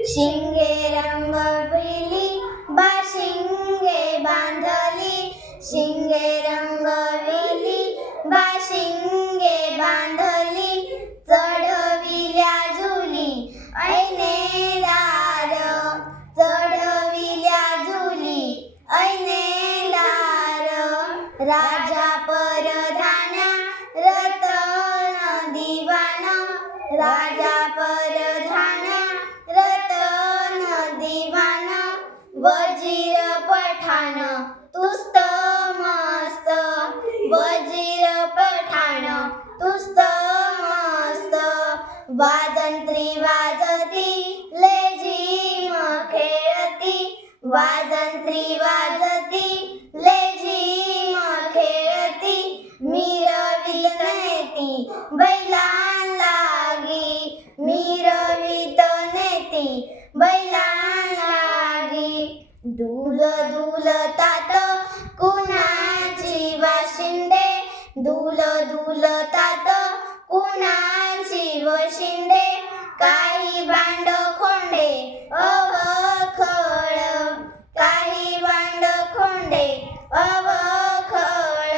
शिंगे रंगविली बाशिंगे बांधली, शिंगे रंगविली बाशिंगे बांधली, चढविल्या झुली ऐनेदार, चढविल्या झुली ऐनेदार, राजा परधान्या रतन दिवाना, राजा परधान्या रतन दिवाना, वजीर पठाण तुस्त मस्त, वजीर पठाण तुस्त मस्त, वाजंत्री वाजती लेझीम खेळती, वाजंत्री वाजती लेझीम खेळती, मिरवित नेती बैलां लागी, मिरवित नेती बैलां लागी, दुल दुलतात कुणाची वाशिंडे, दुल दुलतात कुणाची वशिंडे, काही बांड खोंडे अवखळ, काही बांड खोंडे अवखळ,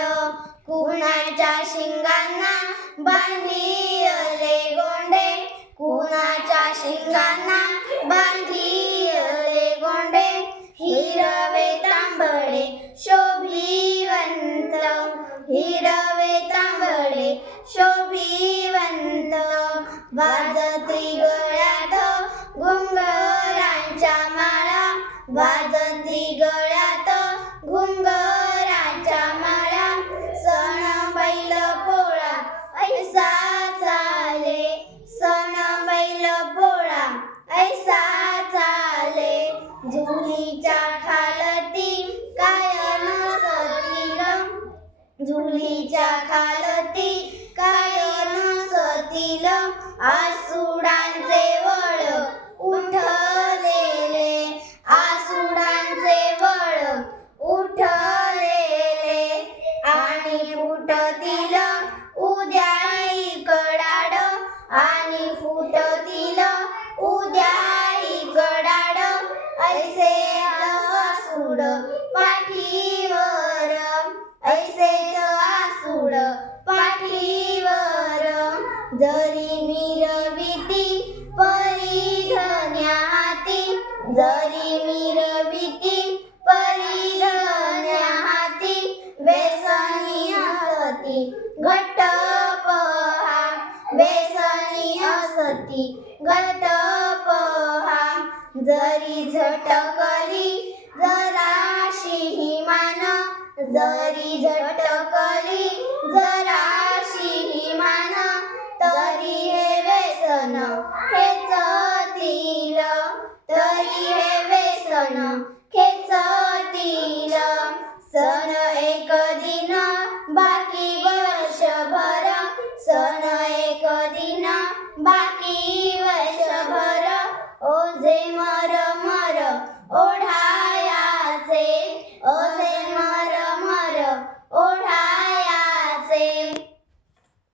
कुणाच्या शिंगांना बांधिले गोंडे, कुणाच्या शिंगांना बांधिले गोंडे, हिरवे तांबडे शोभिवंत, हिरवे तांबडे शोभिवंत, वाजती गळ्यात घुंगरांच्या माळा, वाजती गळ्यात घुंगरांच्या माळा, सण बैल पोळा ऐसा चाले, सण बैल पोळा ऐसा चाले, झुलीच्या खालती काय नसती र, झुलीच्या खालती काय नसती ल, आसुडांचे वळ उठलेले, आसुडांचे वळ उठलेले, आणि फुटतील उद्या कडाड, आणि फुटतील उद्या कडाड, ऐसे आसूड पाठीवर, ऐसे आसूड पाठीवर, जरी मिरविती परिधन्या हाती, जरी मिरविती परिधन्या हाती, वेसनी असती घट्ट पहा, वेसनी असती घट्ट पहा, जरी झटकली जराशी मान, जरी झटकली जरा